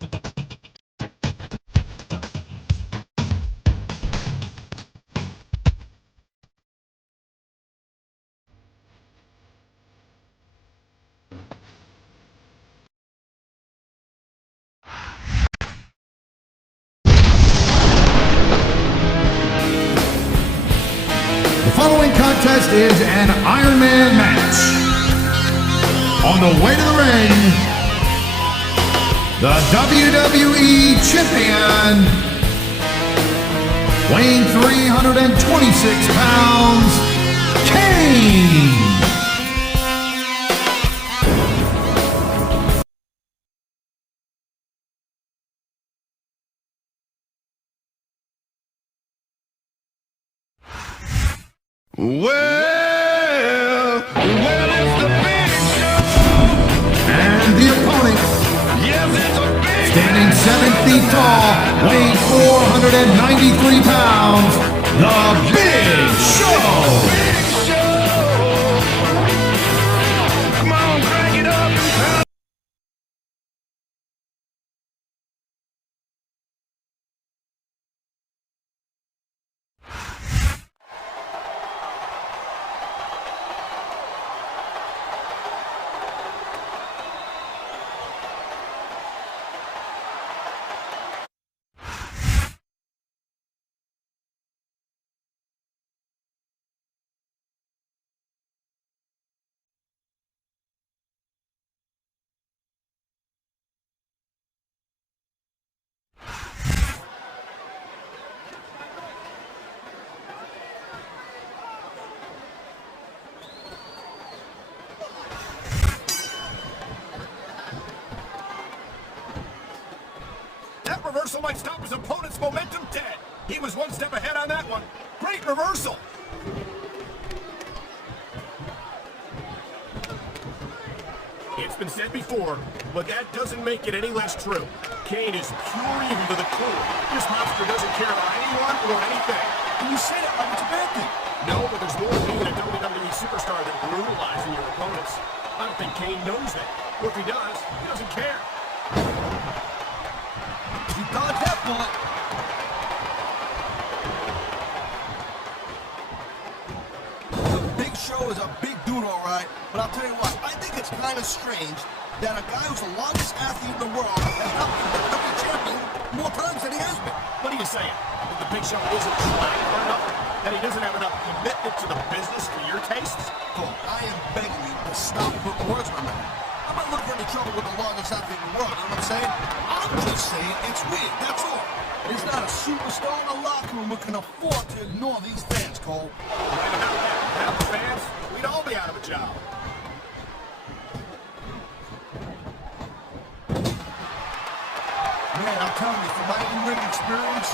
The following contest is an Ironman match. On the way to the ring, the WWE Champion, weighing 326 pounds, Kane. Well, it's the big show. And the opponent, Yes, it's a big standing 7 feet tall, weighing 493 pounds, the Big Show. show. Come on, crank it up. That reversal might stop his opponent's momentum dead. He was one step ahead on that one. Great reversal. It's been said before, but that doesn't make it any less true. Kane is pure evil to the core. This monster doesn't care about anyone or anything. You say that like it's a bad thing. No, but there's more to being a WWE superstar than brutalizing your opponents. I don't think Kane knows that. Or if he does, he doesn't care. You dodged that bullet. The Big Show is a big dude, all right. But I'll tell you what, I think it's kind of strange that a guy who's the longest athlete in the world has not been the WWE champion more times than he has been. What are you saying? That the Big Show isn't trying hard enough? That he doesn't have enough commitment to the business for your tastes? Cole, I am begging you to stop putting words in my mouth. I'm not looking for any trouble with the longest athlete in the world, you know what I'm saying? I'm just saying it's weird, that's all. There's not a superstar in the locker room who can afford to ignore these fans, Cole. Without the fans, we'd all be out of a job. Man, I'm telling you, from my in-ring experience,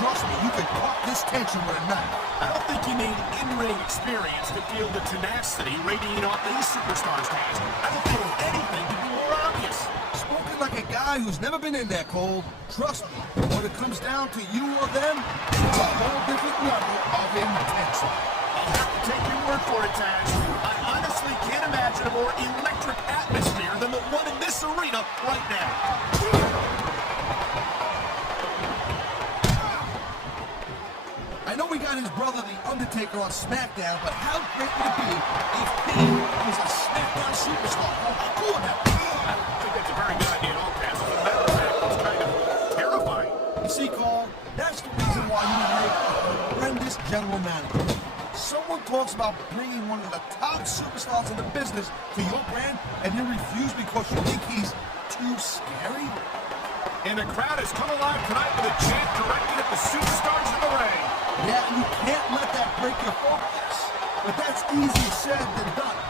trust me, you can cut this tension with a knife. I don't think you need in-ring experience to feel the tenacity radiating off these superstars' hands. I don't think anything could be more obvious. Spoken like a guy who's never been in there, Cole. Trust me, when it comes down to you or them, it's a whole different level of intensity. I'll have to take your word for it, Taj. I honestly can't imagine a more electric atmosphere than the one in this arena right now. I know we got his brother, The Undertaker, on SmackDown, but how great would it be if Kane was a SmackDown superstar? How cool would that be? I don't think that's a very good idea at all, Cass. As a matter of fact, it's kind of terrifying. You see, Cole, that's the reason why you make a horrendous general manager. Someone talks about bringing one of the top superstars in the business to your brand, and you refuse because you think he's too scary? And the crowd has come alive tonight with a chant directed at the superstars in the ring. Yeah, you can't let that break your focus. But that's easier said than done.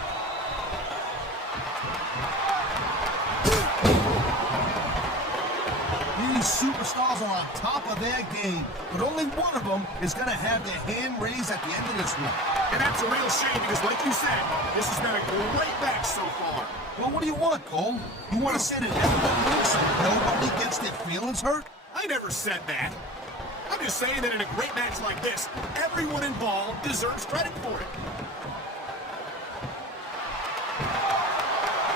These superstars are on top of their game, but only one of them is going to have their hand raised at the end of this one. And that's a real shame because, like you said, this has been a great match so far. Well, what do you want, Cole? You want to say that everyone wins so nobody gets their feelings hurt? I never said that. I'm just saying that in a great match like this, everyone involved deserves credit for it.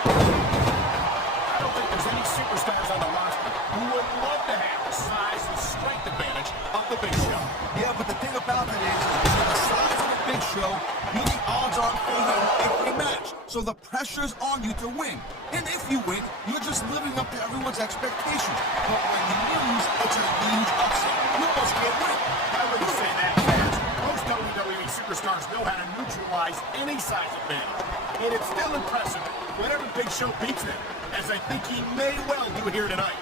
I don't think there's any superstars on the roster who would love to have the size and strength advantage of the Big Show. Yeah, but the thing about it is with the size of the Big Show, you're the odds-on favorite in every match. So the pressure's on you to win. And if you win, you're just living up to everyone's expectations. But when you lose, it's a huge upset. You almost can't win. I wouldn't say that fast. Most WWE superstars know how to neutralize any size advantage. And it's still impressive whenever Big Show beats them, as I think he may well do here tonight.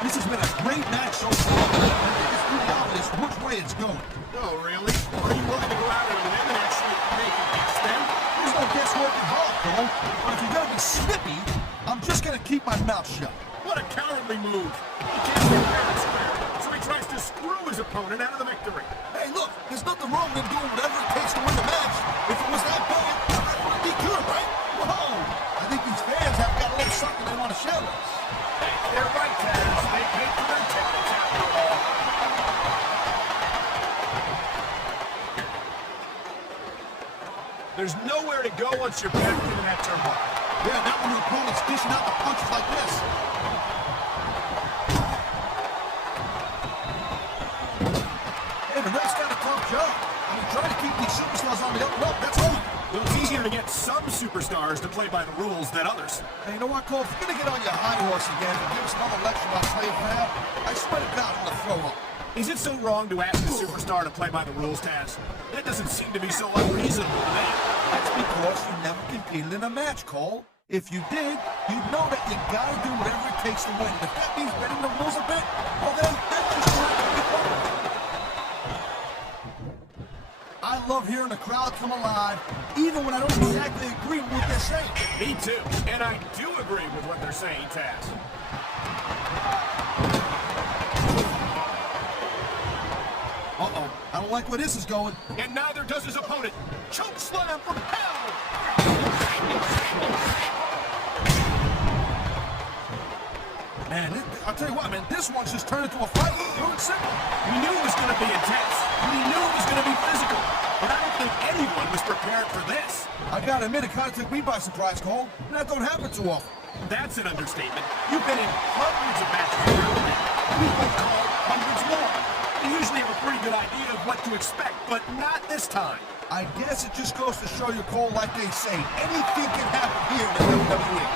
This has been a great match so far. I think it's pretty obvious which way it's going. Oh, really? Are you willing to go out on a limb and actually make a guess then? There's no guesswork involved, Cole. But if you're going to be snippy, I'm just going to keep my mouth shut. What a cowardly move. He can't get fair and square, so he tries to screw his opponent out of the victory. Hey, look, there's nothing wrong with doing whatever it takes to win the match. If it was that bad, it would be good, right? Whoa! I think these fans have got a little something they want to share with us. Hey, they're right, Taz. They paid for their tickets after all. There's nowhere to go once you're back into that turmoil. Yeah, not when your opponent's dishing out the punches like this. Hey, the ref's got a tough job. I mean, trying to keep these superstars on the up and up, that's all. Well, it's easier to get some superstars to play by the rules than others. Hey, you know what, Cole? If you're going to get on your high horse again and give us another lecture about playing fair, I swear to God, I'm going to throw up. Is it so wrong to ask a superstar to play by the rules, Taz? That doesn't seem to be so unreasonable to me. That's because you never competed in a match, Cole. If you did, you'd know that you gotta do whatever it takes to win. If that means bending the rules a bit, well then, that's just the way it goes. I love hearing the crowd come alive, even when I don't exactly agree with what they're saying. Me too, and I do agree with what they're saying, Taz. Uh-oh, I don't like where this is going. And neither does his opponent. Choke slam from hell! Man, I'll tell you what, man, this one's just turned into a fight. Pure and simple. We knew it was going to be intense. We knew it was going to be physical. But I don't think anyone was prepared for this. I gotta admit, it kind of took me by surprise, Cole. That don't happen too often. That's an understatement. You've been in hundreds of matches around it. We've been called hundreds more. You usually have a pretty good idea of what to expect, but not this time. I guess it just goes to show you, Cole, like they say, anything can happen here in the WWE.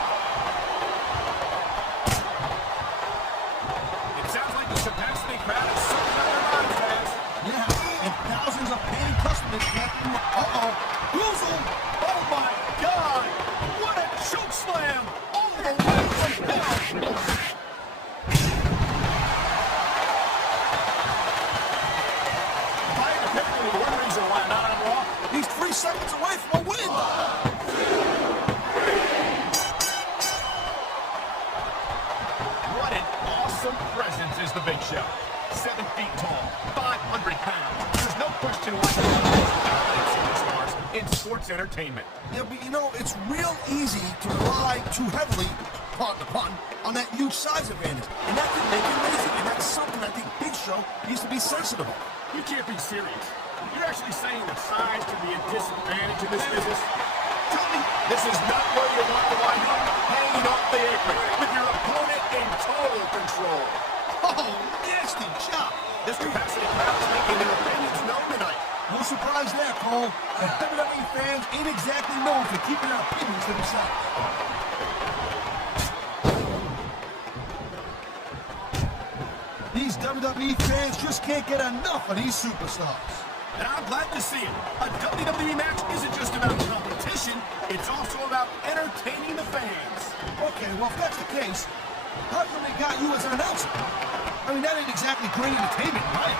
It sounds like the capacity crowd is something on their minds, Taz. Yeah, and thousands of paying customers can't do it. Uh-oh. Goozle! Oh my God! What a choke slam! All the way from hell! One reason why I'm not on Raw. He's 3 seconds away from a win. What an awesome presence is the Big Show. 7 feet tall, 500 pounds. There's no question why he's one of the most dominant superstars in sports entertainment. Yeah, but you know, it's real easy to rely too heavily, pardon the pun, on that huge size advantage. And that can make it lazy, and that's something I think Big Show needs to be sensitive of. You can't be serious. You're actually saying that size can be a disadvantage in this business? Tell me this is not where you want to wind up, hanging off the apron with your opponent in total control. Oh, nasty chop. This capacity crowd is making their opinions known tonight. No surprise there, Cole. The WWE fans ain't exactly known for keeping their opinions to themselves. These WWE fans just can't get enough of these superstars. And I'm glad to see it. A WWE match isn't just about competition, it's also about entertaining the fans. Okay, well, if that's the case, how come they got you as an announcer? I mean, that ain't exactly great entertainment, right?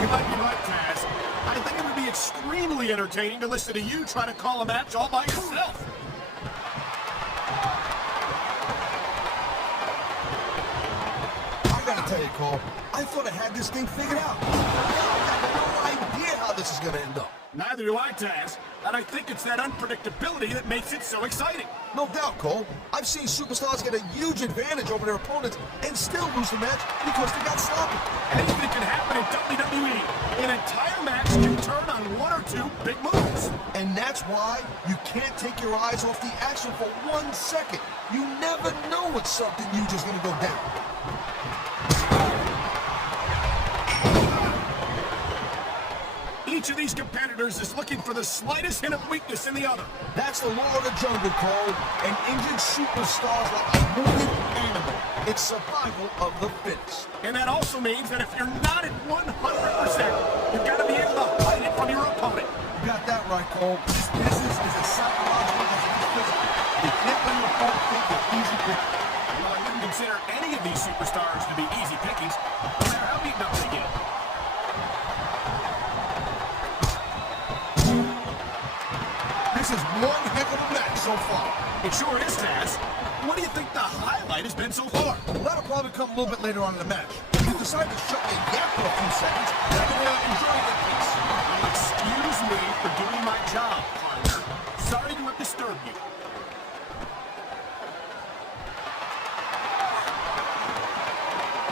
You might be right, Taz. I think it would be extremely entertaining to listen to you try to call a match all by yourself. I gotta tell you, Cole, I thought I had this thing figured out. I had no idea how this is going to end up. Neither do I, Taz. And I think it's that unpredictability that makes it so exciting. No doubt, Cole. I've seen superstars get a huge advantage over their opponents and still lose the match because they got sloppy. Anything can happen in WWE. An entire match can turn on one or two big moves. And that's why you can't take your eyes off the action for 1 second. You never know when something huge is going to go down. Each of these competitors is looking for the slightest hint of weakness in the other. That's the law of the jungle, Cole. And injured superstars like a wounded animal. It's survival of the fittest. And that also means that if you're not at 100%, you've got to be able to hide it from your opponent. You got that right, Cole. This business is as psychological as it is physical. You can't let your opponent think you're easy picking. Well, I wouldn't consider any of these superstars to be easy pickings, no matter how beaten up they get. This is one heck of a match so far. It sure is, Taz. What do you think the highlight has been so far? Well, that'll probably come a little bit later on in the match. If you decide to shut your gap for a few seconds, you're going to enjoy the piece. Well, excuse me for doing my job, partner. Sorry to have disturbed you.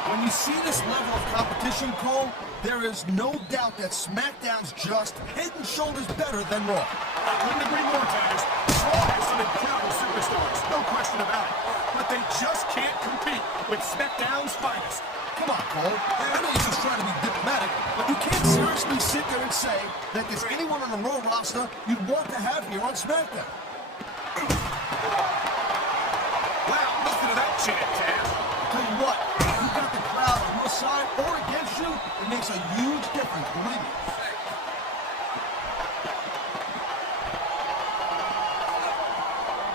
When you see this level of competition, Cole, there is no doubt that SmackDown's just head and shoulders better than Raw. I couldn't agree more, Taz. Raw has some incredible superstars, no question about it. But they just can't compete with SmackDown's finest. Come on, Cole. I know you're just trying to be diplomatic, but you can't seriously sit there and say that there's anyone on the Raw roster you'd want to have here on SmackDown. Wow, listen to that chant, Taz. Tell you what, you got the crowd on your side or against you, it makes a huge difference, believe me.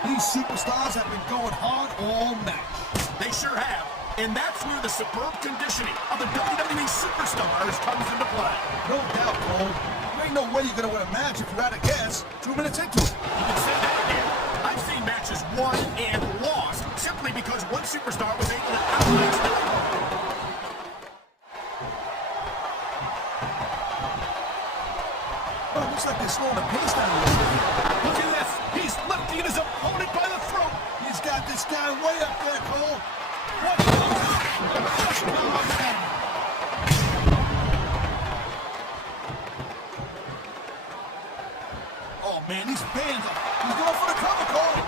These superstars have been going hard all match. They sure have. And that's where the superb conditioning of the WWE superstars comes into play. No doubt, Cole. There ain't no way you're going to win a match if you're out of gas 2 minutes into it. You can say that again. I've seen matches won and lost simply because one superstar was able to outlast the other. Oh, looks like they're slowing the pace down a little bit. Look at this. He's lifting his opponent by the throat. He's got this guy way up there, Cole. What? Oh, man, these fans are... He's going for the cover, Cole.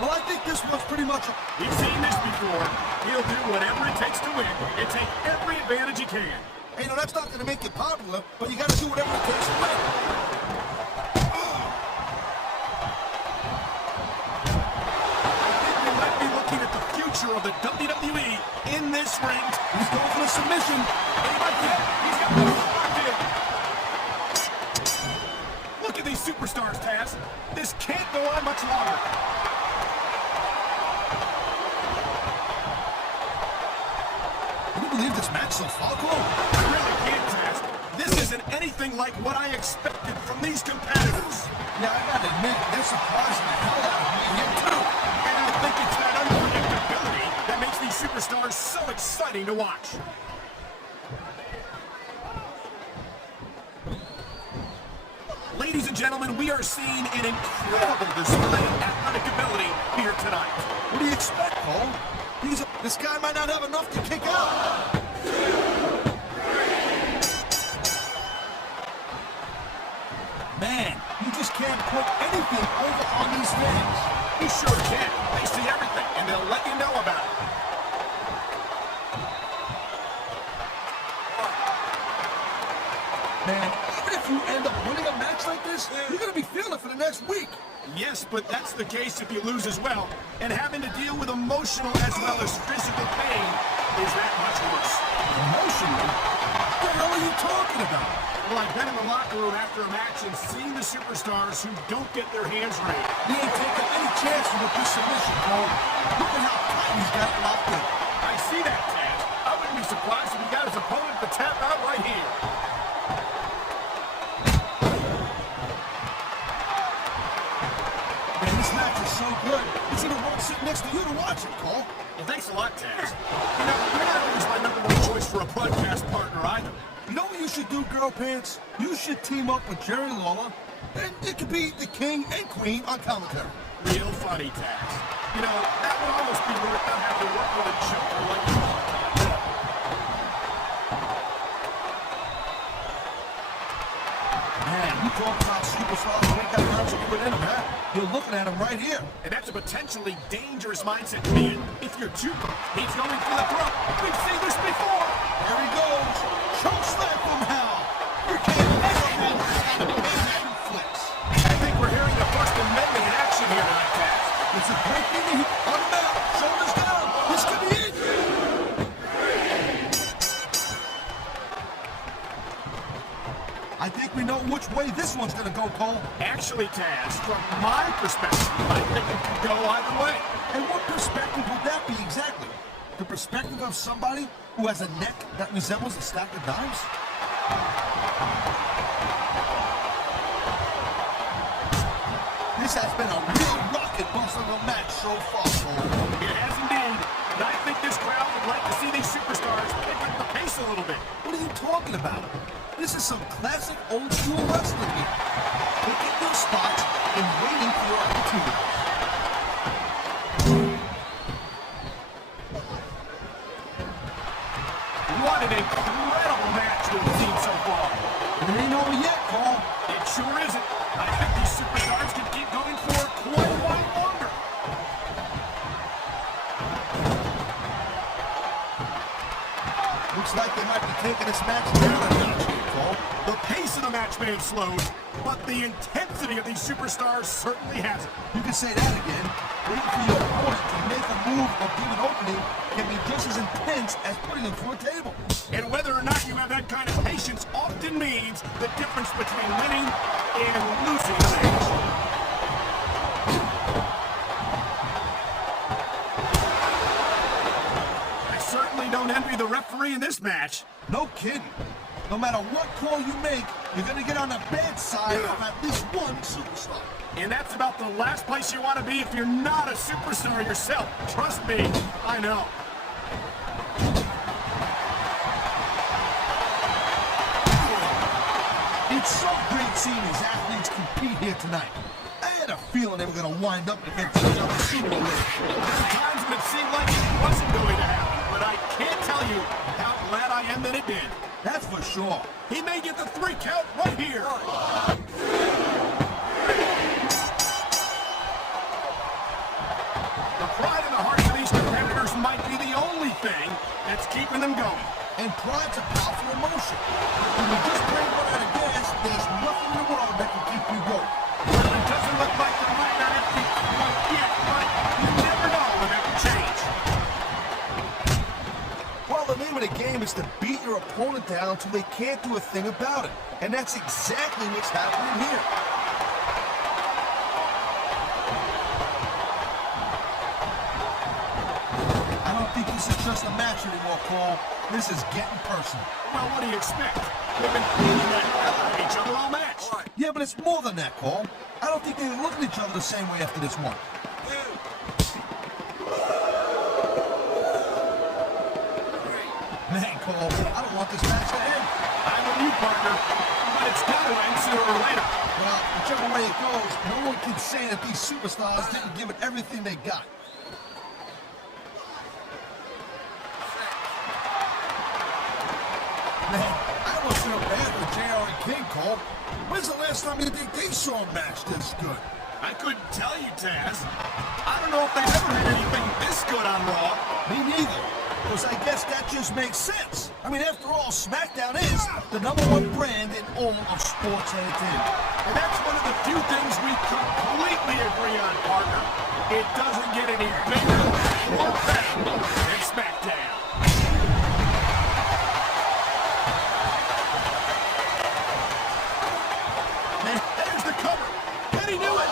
Well, I think this one's pretty much... We've seen this before. He'll do whatever it takes to win and take every advantage he can. Hey, no, that's not going to make it popular, but you got to do whatever it takes to win. We might be looking at the future of the WWE in this ring. He's going for the submission. He might get it. He's got the locked in. Look at these superstars, Taz. This can't go on much longer. Can you believe this match so far, Cole? I really can't, Taz. This isn't anything like what I expected from these competitors. Yeah, I gotta admit, they're surprising the hell out of me here, too. And I think it's that unpredictability that makes these superstars so exciting to watch. Ladies and gentlemen, we are seeing an incredible display of athletic ability here tonight. What do you expect, Cole? This guy might not have enough to kick out. Man, you just can't put anything over on these fans. You sure can. They see everything, and they'll let you know about it. Man, even if you end up winning a match like this, you're going to be feeling it for the next week. Yes, but that's the case if you lose as well. And having to deal with emotional as well as physical pain is that much worse. Emotionally? What the hell are you talking about? Well, I've been in the locker room after a match and seen the superstars who don't get their hands raised. He ain't taking any chances with this submission, Cole. Look at how tight he's got it locked in. I see that, Taz. I wouldn't be surprised if he got his opponent to tap out right here. Man, this match is so good. It's even worth sitting next to you to watch it, Cole. Well, thanks a lot, Taz. You know, you're not always my number one choice for a broadcast partner either. You know what you should do, Girl Pants? You should team up with Jerry Lawler, and it could be the King and Queen on commentary. Real funny, Taz. You know, that would almost be worth not having to work with a joker like you. Man, you talk about superstars who ain't got much of it in them, huh? You're looking at them right here. And that's a potentially dangerous mindset to be in. If you're too close, he's going for the throat. We've seen this before. There he goes. Choke slam from hell. You can't ever have two flips. I think we're hearing the first amendment in action here tonight, Taz. It's a great thing on the mount. Shoulders down. This could be it. I think we know which way this one's going to go, Cole. Actually, Taz, from my perspective, I think it could go either way. And what perspective would that be exactly? The perspective of somebody who has a neck that resembles a stack of dimes? This has been a real rocket buster of a match so far, Cole. It has indeed. And I think this crowd would like to see these superstars pick up the pace a little bit. What are you talking about? This is some classic old school wrestling here. Picking your spots and waiting for your opportunity. What an incredible match we've seen so far. And it ain't over yet, Cole. It sure isn't. I think these superstars can keep going for quite a while longer. Looks like they might be taking this match down a notch here, Cole. The pace of the match may have slowed, but the intensity of these superstars certainly hasn't. You can say that again. Waiting for your opponent to make a move or give an opening can be just as intense as putting them through a table. And whether or not you have that kind of patience often means the difference between winning and losing the match. I certainly don't envy the referee in this match. No kidding. No matter what call you make, you're going to get on the bad side of at least one superstar. And that's about the last place you want to be if you're not a superstar yourself. Trust me, I know. It's so great seeing these athletes compete here tonight. I had a feeling they were going to wind up against each other sooner or later. There were times when it seemed like it wasn't going to happen, but I can't tell you how glad I am that it did. That's for sure. He may get the 3 count right here. The pride in the hearts of these competitors might be the only thing that's keeping them going. And pride's a powerful emotion. When you just bring one out of gas, there's nothing in the world that can keep you going. Well, it doesn't look like the might not empty quite yet, but you never know when that can change. Well, the name of the game is to beat your opponent down until they can't do a thing about it. And that's exactly what's happening here. I don't think this is just a match anymore, Cole. This is getting personal. Well, what do you expect? They've been beating that hell out of each other all match. Yeah, but it's more than that, Cole. I don't think they look at each other the same way after this one. Man, Cole, I don't want this match to end. I'm with you, partner, but it's got to end sooner or later. Well, whichever way it goes, no one can say that these superstars didn't give it everything they got. Man, I almost feel bad for JR and King, Cole. When's the last time you think they saw a match this good? I couldn't tell you, Taz. I don't know if they've ever had anything this good on Raw. Me neither. Because I guess that just makes sense. I mean, after all, SmackDown is the #1 brand in all of sports entertainment. And that's one of the few things we completely agree on, partner. It doesn't get any bigger or better than SmackDown. And there's the cover. And he knew it.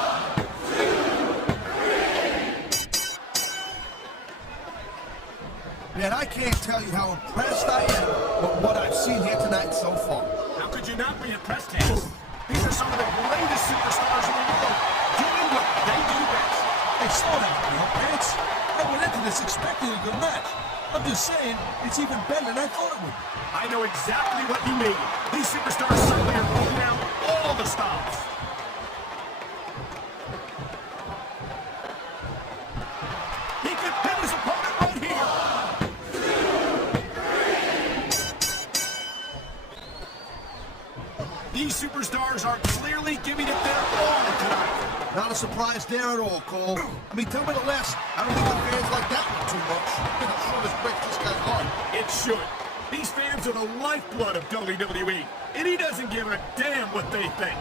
Man, I can't tell you how impressed I am with what I've seen here tonight so far. How could you not be impressed, Taz? These are some of the greatest superstars in the world doing what they do best. Hey, slow down, Pants. I I went into this expecting a good match. I'm just saying, it's even better than I thought it would. I know exactly what you mean. These superstars certainly are pulling down all the stops. He could pin his opponent right here. These superstars are clearly giving it their all tonight. Not a surprise there at all, Cole. I mean, tell me the less. I don't think the fans like that one too much. I'm sure this breaks this guy's heart. It should. These fans are the lifeblood of WWE, and he doesn't give a damn what they think.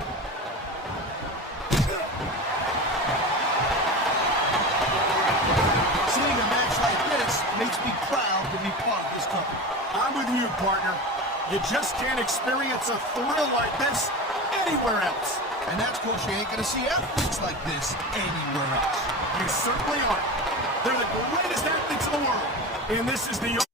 Seeing a match like this makes me proud to be part of this company. I'm with you, partner. You just can't experience a thrill like this anywhere else. And that's because you ain't gonna see athletes like this anywhere else. You certainly are. They're the greatest athletes in the world. And this is the